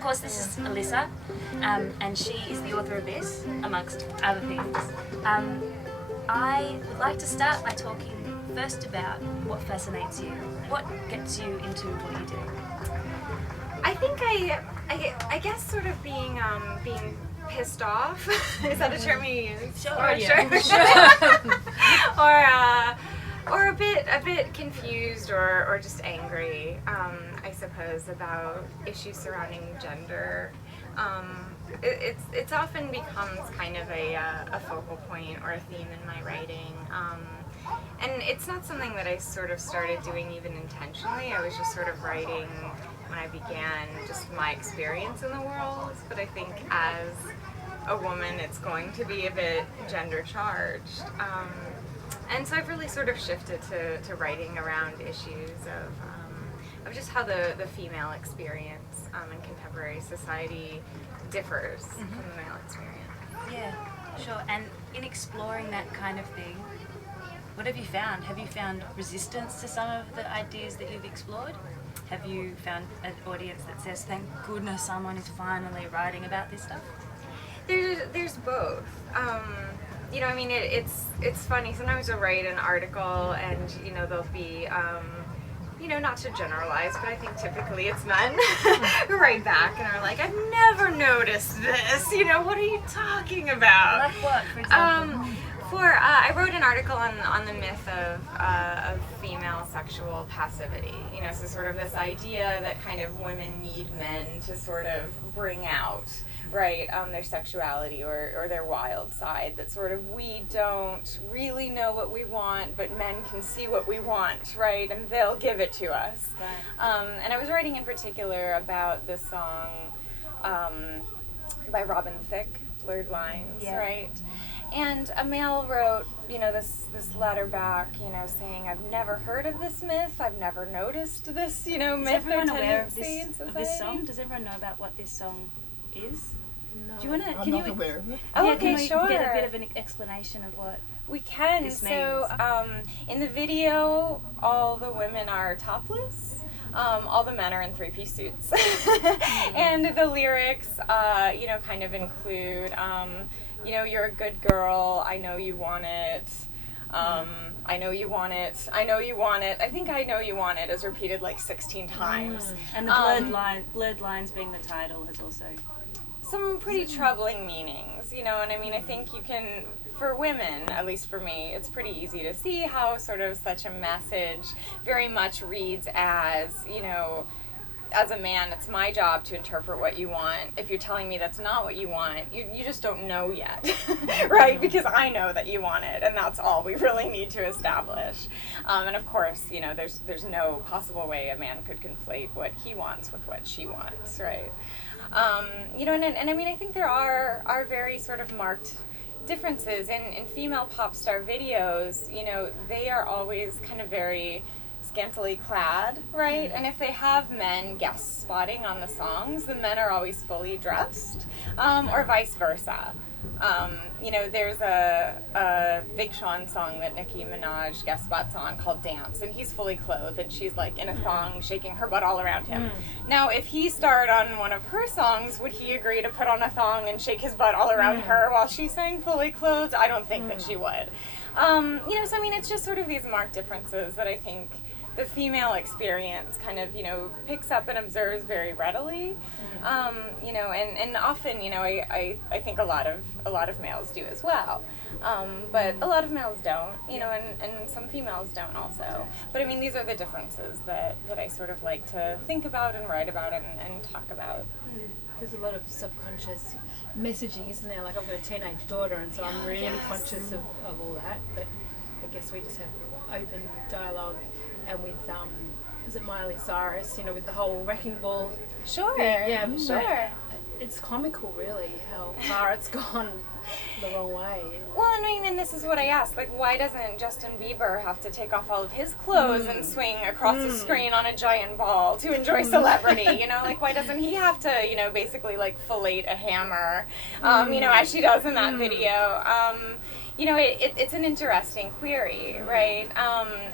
of course, this is Alissa, and she is the author of this, amongst other things. I would like to start by talking first about what fascinates you. What gets you into what you do? I think I guess sort of being pissed off. Is that a term you use? Sure. Or a bit confused or just angry, I suppose, about issues surrounding gender. It's often becomes kind of a focal point or a theme in my writing. And it's not something that I sort of started doing even intentionally. I was just sort of writing when I began just my experience in the world. But I think as a woman, it's going to be a bit gender charged. And so I've really sort of shifted to writing around issues of just how the female experience in contemporary society differs from the male experience. Yeah, sure. And in exploring that kind of thing, what have you found? Have you found resistance to some of the ideas that you've explored? Have you found an audience that says, thank goodness someone is finally writing about this stuff? There's both. You know, I mean, it's funny. Sometimes I'll write an article and, you know, there'll be, you know, not to generalize, but I think typically it's men who write back and are like, I've never noticed this. You know, what are you talking about? Like what, for example? I wrote an article on the myth of female sexual passivity. You know, so sort of this idea that kind of women need men to sort of bring out, right, their sexuality or their wild side, that sort of we don't really know what we want, but men can see what we want, right, and they'll give it to us. Right. And I was writing in particular about this song by Robin Thicke, Blurred Lines, right? And a male wrote, you know, this letter back, you know, saying, I've never heard of this myth, I've never noticed this, you know, myth or tendency in society. Of this song? Does everyone know about what this song is? No, do you want to? I'm not aware of it. Oh, yeah, okay, can we sure. get a bit of an explanation of what we can? This So, in the video, all the women are topless. All the men are in three-piece suits. And the lyrics, you know, kind of include, you know, you're a good girl, I know you want it. I know you want it. I know you want it. I think I know you want it is repeated like 16 times. And the blurred lines being the title has also some pretty troubling meanings, you know, and I mean, I think you can, for women, at least for me, it's pretty easy to see how sort of such a message very much reads as, you know, as a man, it's my job to interpret what you want. If you're telling me that's not what you want, you just don't know yet, right? Because I know that you want it, and that's all we really need to establish. And of course, you know, there's no possible way a man could conflate what he wants with what she wants, right? You know, and I mean, I think there are very sort of marked differences in female pop star videos. You know, they are always kind of very scantily clad, right? And if they have men guest spotting on the songs, the men are always fully dressed, or vice versa. You know, there's a Big Sean song that Nicki Minaj guest spots on called Dance, and he's fully clothed, and she's like in a thong shaking her butt all around him. Now, if he starred on one of her songs, would he agree to put on a thong and shake his butt all around her while she sang fully clothed? I don't think that she would. You know, so I mean, it's just sort of these marked differences that I think the female experience kind of, you know, picks up and observes very readily. You know, and often, you know, I think a lot of males do as well. But a lot of males don't, you know, and some females don't also. But I mean, these are the differences that I sort of like to think about and write about and talk about. There's a lot of subconscious messaging, isn't there? Like, I've got a teenage daughter, and so I'm really conscious of all that. But I guess we just have open dialogue. And with, is it Miley Cyrus, you know, with the whole wrecking ball Sure, thing. Yeah, sure. It's comical, really, how far it's gone the wrong way. Well, I mean, and this is what I ask, like, why doesn't Justin Bieber have to take off all of his clothes and swing across the screen on a giant ball to enjoy celebrity, you know? Like, why doesn't he have to, you know, basically, like, fillet a hammer, you know, as she does in that video? You know, it's an interesting query, right?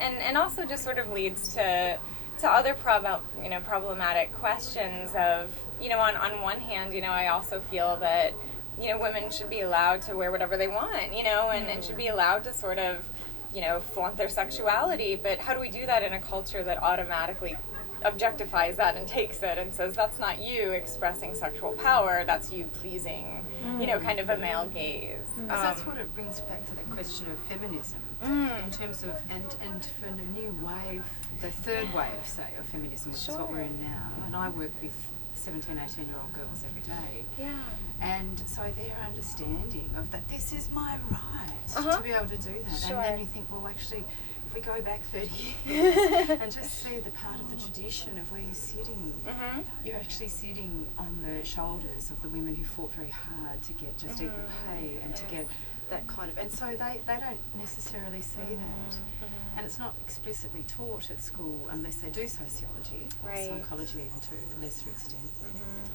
And also just sort of leads to other problematic questions of, on one hand, I also feel that, women should be allowed to wear whatever they want, and should be allowed to sort of, flaunt their sexuality. But how do we do that in a culture that automatically objectifies that and takes it and says that's not you expressing sexual power, that's you pleasing, kind of a male gaze. That's what it brings back to that question of feminism in terms of, and for the new wave, the third wave, say, of feminism, which is what we're in now. And I work with 17, 18-year-old girls every day. Yeah. And so their understanding of that, this is my right to be able to do that. Sure. And then you think, well, actually, if we go back 30 years and just see the part of the tradition of where you're sitting, you're actually sitting on the shoulders of the women who fought very hard to get just equal pay and to get that kind of, and so they don't necessarily see that. And it's not explicitly taught at school unless they do sociology, or psychology even to a lesser extent.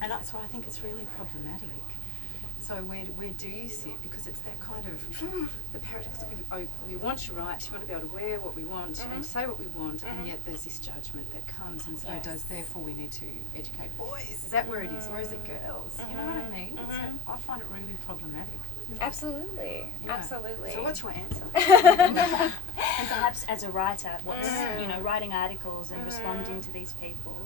And that's why I think it's really problematic. So where do you sit? Because it's that kind of the paradox of we want your rights, you want to be able to wear what we want and say what we want, and yet there's this judgment that comes, and so therefore we need to educate boys. Is that where it is, or is it girls? You know what I mean? I find it really problematic. Absolutely. Yeah. Absolutely. So what's your answer? And perhaps as a writer, what's writing articles and responding to these people,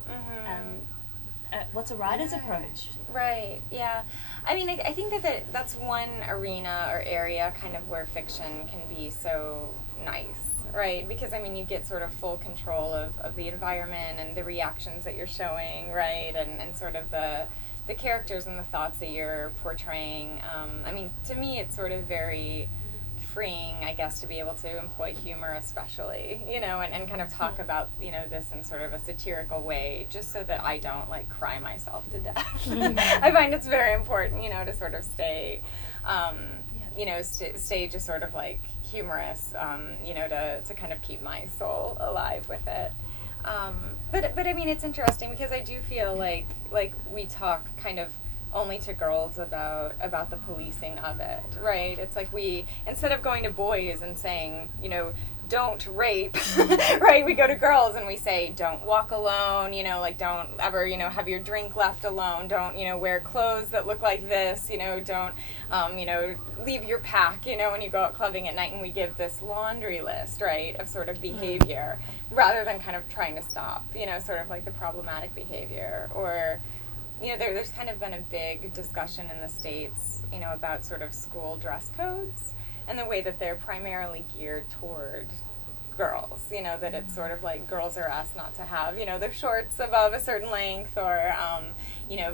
what's a writer's approach? Right, yeah. I mean, I think that's one arena or area kind of where fiction can be so nice, right? Because, I mean, you get sort of full control of the environment and the reactions that you're showing, right? And sort of the characters and the thoughts that you're portraying. I mean, to me, it's sort of very freeing, I guess, to be able to employ humor especially, and kind of talk about, this in sort of a satirical way, just so that I don't, cry myself to death. I find it's very important, to sort of stay, stay just sort of, humorous, to kind of keep my soul alive with it. But I mean, it's interesting because I do feel like we talk kind of only to girls about the policing of it, right? It's like we, instead of going to boys and saying, don't rape, right? We go to girls and we say, don't walk alone, don't ever, have your drink left alone. Don't, wear clothes that look like this, don't, leave your pack, when you go out clubbing at night. And we give this laundry list, right, of sort of behavior rather than kind of trying to stop, sort of like the problematic behavior. Or, there's kind of been a big discussion in the States, about sort of school dress codes and the way that they're primarily geared toward girls, that it's sort of like girls are asked not to have, their shorts above a certain length or,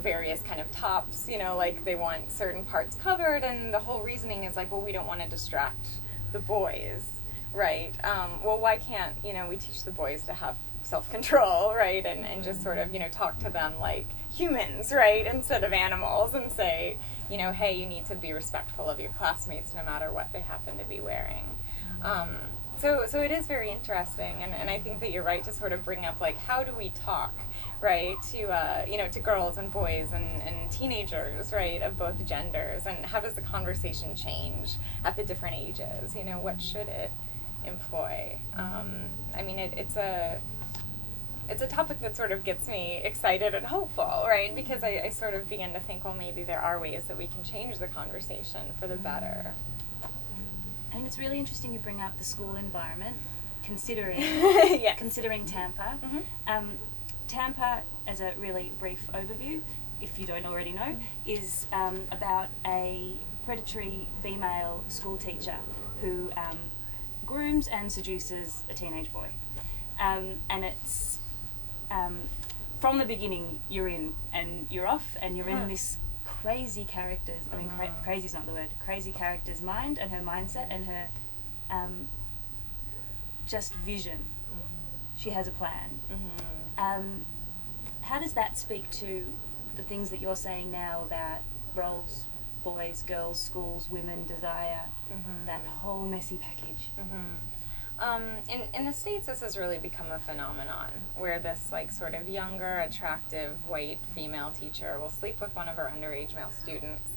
various kind of tops, like they want certain parts covered, and the whole reasoning is like, well, we don't want to distract the boys, right? Well, why can't, we teach the boys to have self-control, right, and just sort of, talk to them like humans, right, instead of animals, and say, hey, you need to be respectful of your classmates no matter what they happen to be wearing. So it is very interesting, and I think that you're right to sort of bring up, how do we talk, right, to, to girls and boys and teenagers, right, of both genders, and how does the conversation change at the different ages, what should it employ? I mean, it's a topic that sort of gets me excited and hopeful, right? Because I sort of begin to think, well, maybe there are ways that we can change the conversation for the better. I think it's really interesting you bring up the school environment, considering considering Tampa. Tampa, as a really brief overview, if you don't already know, is about a predatory female school teacher who grooms and seduces a teenage boy. And it's from the beginning you're in and you're off, and you're in this crazy character's, I mean crazy's not the word, crazy character's mind and her mindset and her just vision. She has a plan. How does that speak to the things that you're saying now about roles, boys, girls, schools, women, desire, that whole messy package? In the States, this has really become a phenomenon where this sort of younger, attractive, white female teacher will sleep with one of her underage male students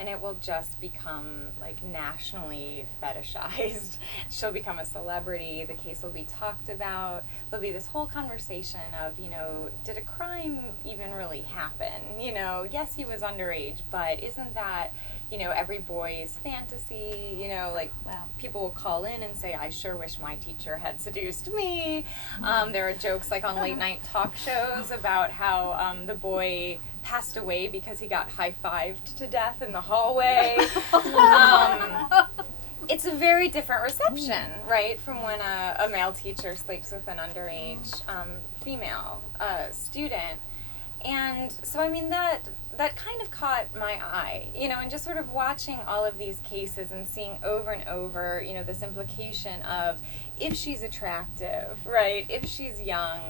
and it will just become like nationally fetishized. She'll become a celebrity. The case will be talked about. There'll be this whole conversation of, you know, did a crime even really happen? You know, yes, he was underage, but isn't that, you know, every boy's fantasy? You know, like, Wow. people will call in and say, I sure wish my teacher had seduced me. There are jokes like on late night talk shows about how the boy passed away because he got high-fived to death in the hallway. It's a very different reception, right, from when a male teacher sleeps with an underage female student. And so, I mean, that kind of caught my eye, you know, and just sort of watching all of these cases and seeing over and over, you know, this implication of if she's attractive, right, if she's young,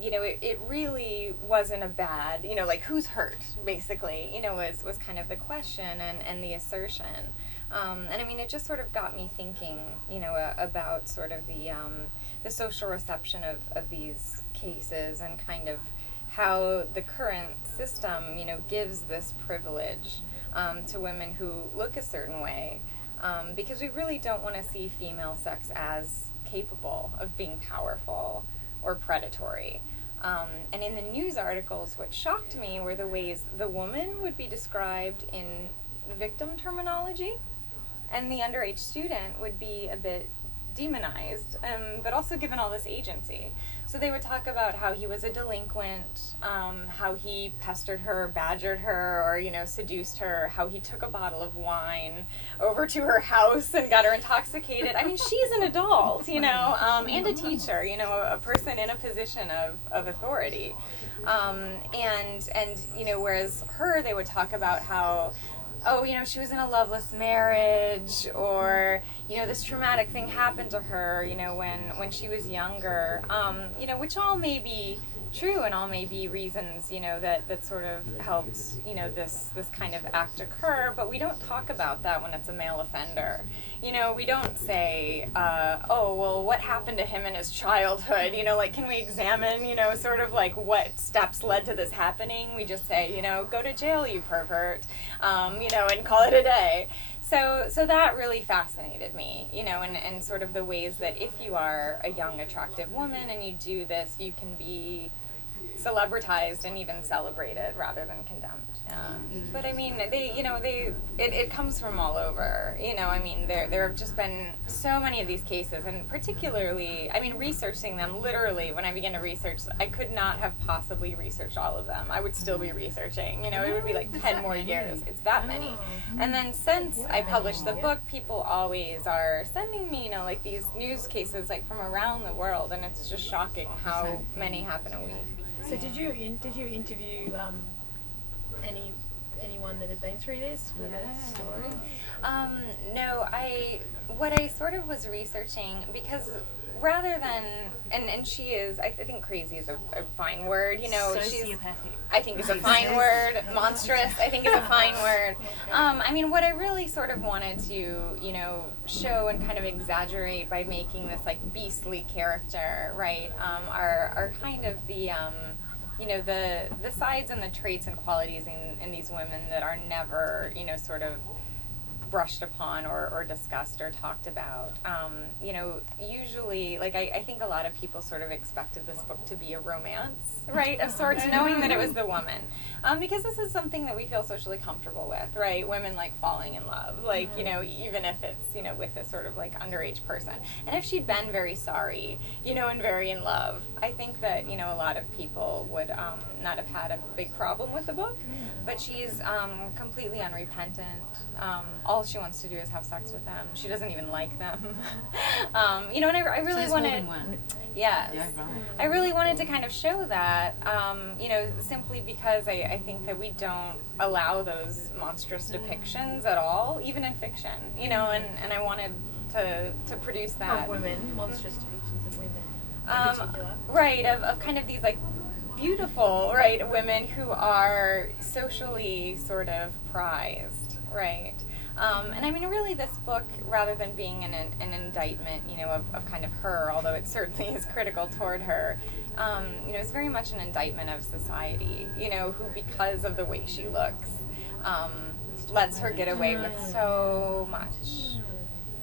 you know, it really wasn't a bad, you know, like, who's hurt, basically, you know, was kind of the question and the assertion. And I mean, it just sort of got me thinking, you know, about sort of the social reception of these cases and kind of how the current system, you know, gives this privilege to women who look a certain way, because we really don't want to see female sex as capable of being powerful or predatory. And in the news articles, what shocked me were the ways the woman would be described in victim terminology, and the underage student would be a bit demonized, but also given all this agency. So they would talk about how he was a delinquent, how he pestered her, badgered her, or, you know, seduced her, how he took a bottle of wine over to her house and got her intoxicated. I mean, she's an adult, you know, and a teacher, you know, a person in a position of authority. And, you know, whereas her, they would talk about how, oh, you know, she was in a loveless marriage, or, you know, this traumatic thing happened to her, you know, when she was younger, you know, which all may be true and all may be reasons, you know, that sort of helped, you know, this kind of act occur, but we don't talk about that when it's a male offender. You know, we don't say, oh, well, what happened to him in his childhood? You know, like, can we examine, you know, sort of like what steps led to this happening? We just say, you know, go to jail, you pervert, you know, and call it a day. So that really fascinated me, you know, and sort of the ways that if you are a young, attractive woman and you do this, you can be celebritized and even celebrated rather than condemned. But I mean, it comes from all over, you know. I mean, there have just been so many of these cases, and particularly, I mean, researching them, literally, when I began to research, I could not have possibly researched all of them. I would still be researching, you know, it would be like 10 more years. It's that many. And then since I published the book, people always are sending me, you know, like these news cases, like from around the world, and it's just shocking how many happen a week. So did you interview anyone that had been through this for the story? No, what I sort of was researching, because rather than, and she is, I think crazy is a fine word, you know. Sociopathic. I think is a fine word. Monstrous, I think is a fine word. I mean, what I really sort of wanted to, you know, show and kind of exaggerate by making this, like, beastly character, right, are kind of the, you know, the sides and the traits and qualities in these women that are never, you know, sort of brushed upon or discussed or talked about. You know, usually, like, I think a lot of people sort of expected this book to be a romance, right, of sorts, knowing that it was the woman. Because this is something that we feel socially comfortable with, right? Women, like, falling in love, like, you know, even if it's, you know, with a sort of, like, underage person. And if she'd been very sorry, you know, and very in love, I think that, you know, a lot of people would not have had a big problem with the book. But she's completely unrepentant. All she wants to do is have sex with them. She doesn't even like them. You know, and I really wanted, yes, yeah, right. I really wanted to kind of show that, you know, simply because I think that we don't allow those monstrous depictions at all, even in fiction, you know, and I wanted to produce that. Of women, monstrous depictions of women in particular. Right, of kind of these, like, beautiful, right, women who are socially sort of prized, right? And I mean, really, this book, rather than being an indictment, you know, of kind of her, although it certainly is critical toward her, you know, it's very much an indictment of society, you know, who, because of the way she looks, lets her get away with so much.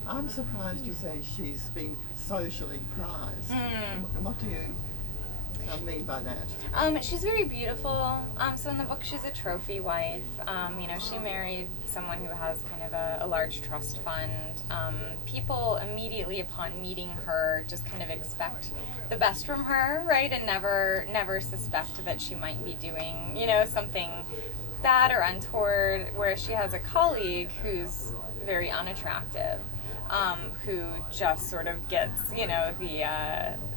I'm surprised you say she's been socially prized. What do you mean by that? She's very beautiful. So in the book, she's a trophy wife. She married someone who has kind of a large trust fund. People immediately upon meeting her just kind of expect the best from her, right? And never suspect that she might be doing, something bad or untoward. Whereas she has a colleague who's very unattractive, who just sort of gets,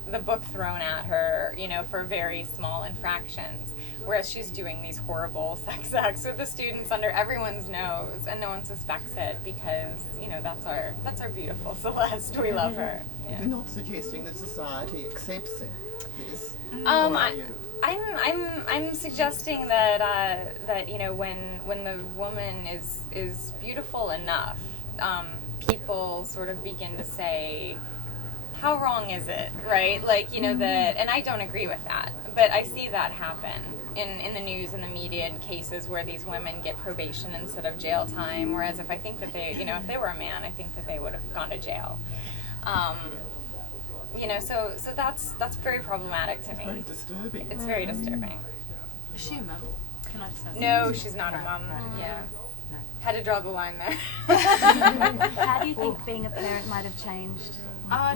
the book thrown at her, for very small infractions, whereas she's doing these horrible sex acts with the students under everyone's nose, and no one suspects it because, that's our beautiful Celeste. We love her. Yeah. You're not suggesting that society accepts this. I'm suggesting that when the woman is beautiful enough, people sort of begin to say, how wrong is it, right? Like, that, and I don't agree with that, but I see that happen in the news and the media in cases where these women get probation instead of jail time, whereas if I think that they, if they were a man, I think that they would have gone to jail. So that's very problematic to me. Very disturbing. It's very disturbing. Is she a mum? Can I just ask? No, she's not a mum. Right. Yeah. No. Had to draw the line there. How do you think being a parent might have changed?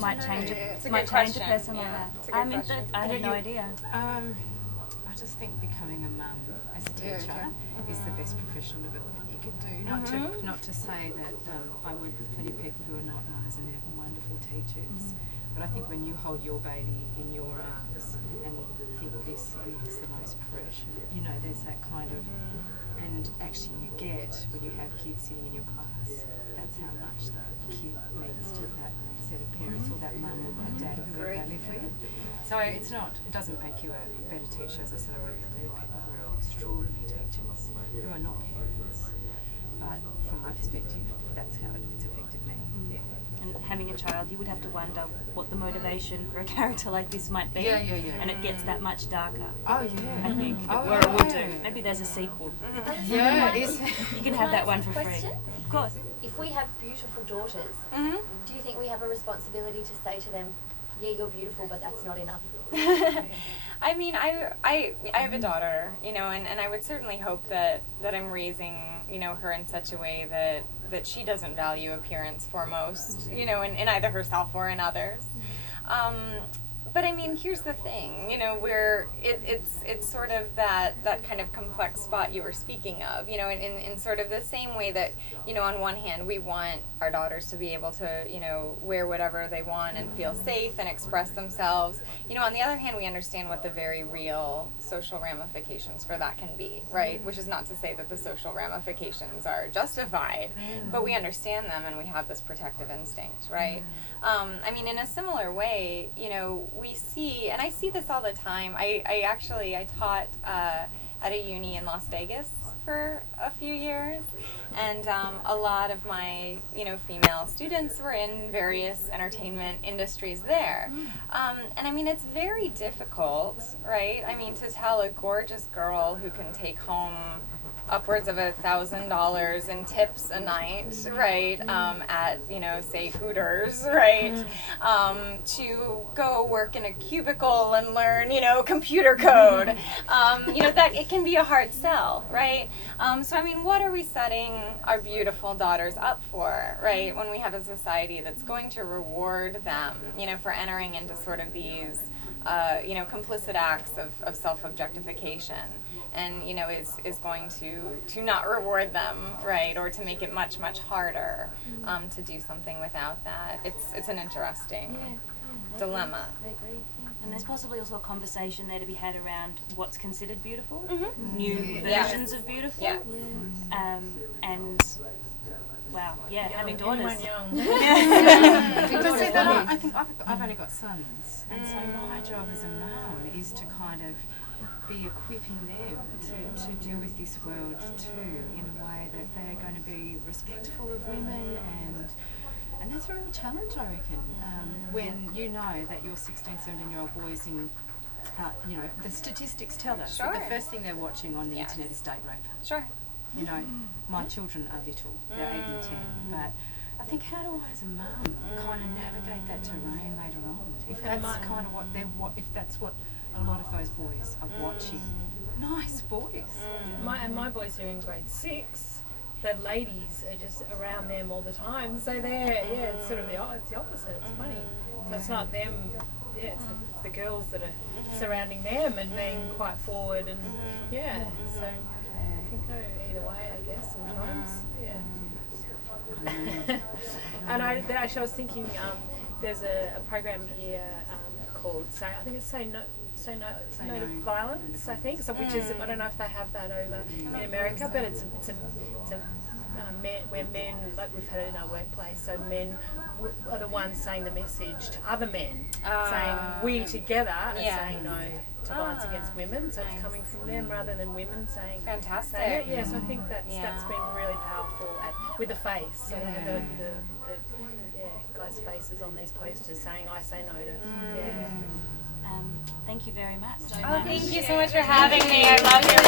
Might change It's a might good change a question. person Yeah, like it's a that. good question. I have no idea. I just think becoming a mum as a teacher is the best professional development you could do. Not to say that I work with plenty of people who are not mums and they're wonderful teachers. But I think when you hold your baby in your arms and think this is the most precious, there's that kind of, and actually you get when you have kids sitting in your class, that's how much the kid means to that set of parents or that mum or that dad or whoever they live with. So it doesn't make you a better teacher. As I said, I work with plenty of people who are extraordinary teachers who are not parents. But from my perspective, that's how it's affected me. Yeah. And having a child, you would have to wonder what the motivation for a character like this might be. Yeah. And it gets that much darker. Oh yeah. I think. Oh, Or it will yeah. do. Maybe there's a sequel. Yeah, it is. You can have that one for free. Question? Of course. If we have beautiful daughters, do you think we have a responsibility to say to them, yeah, you're beautiful, but that's not enough? I mean, I have a daughter, and I would certainly hope that I'm raising, her in such a way that she doesn't value appearance foremost, in either herself or in others. But I mean, here's the thing, where it's sort of that kind of complex spot you were speaking of, in sort of the same way that, on one hand, we want our daughters to be able to, wear whatever they want and feel safe and express themselves. On the other hand, we understand what the very real social ramifications for that can be, right? Which is not to say that the social ramifications are justified, but we understand them and we have this protective instinct, right? I mean, in a similar way, we see, and I see this all the time. I taught at a uni in Las Vegas for a few years, and a lot of my female students were in various entertainment industries there, and I mean, it's very difficult, right? I mean, to tell a gorgeous girl who can take home upwards of $1,000 in tips a night, right? At say Hooters, right? To go work in a cubicle and learn, computer code. That it can be a hard sell, right? So I mean, what are we setting our beautiful daughters up for, right? When we have a society that's going to reward them, for entering into sort of these, complicit acts of self-objectification. And is going to not reward them, right, or to make it much, much harder to do something without that. It's an interesting dilemma. I agree. And there's possibly also a conversation there to be had around what's considered beautiful, new versions of beautiful, and wow, having daughters. Because I think I've only got sons, and so my job as a mum is to kind of be equipping them to deal with this world too, in a way that they're going to be respectful of women, and that's a real challenge, I reckon, when you know that your 16, 17-year-old boys in, the statistics tell us that the first thing they're watching on the internet is date rape. Sure. You know, my children are little, they're 8 and 10, but I think, how do I as a mum kind of navigate that terrain later on? If that's kind of if that's what a lot of those boys are watching. Nice boys. My boys are in grade 6. The ladies are just around them all the time. So it's sort of it's the opposite. It's funny. So it's not them. Yeah, it's the girls that are surrounding them and being quite forward and So I can go either way, I guess. Sometimes. And I was thinking, there's a program here called Say No to Violence, I think. So which is, I don't know if they have that over in America, but it's a where men, like we've had it in our workplace, so men are the ones saying the message to other men, saying we together are saying no to violence against women. So it's coming from them rather than women saying. Fantastic. Saying it. So I think that's been really powerful with the face. So they have the guys' faces on these posters saying I say no to. Thank you very much. Thank you so much for having me. I love your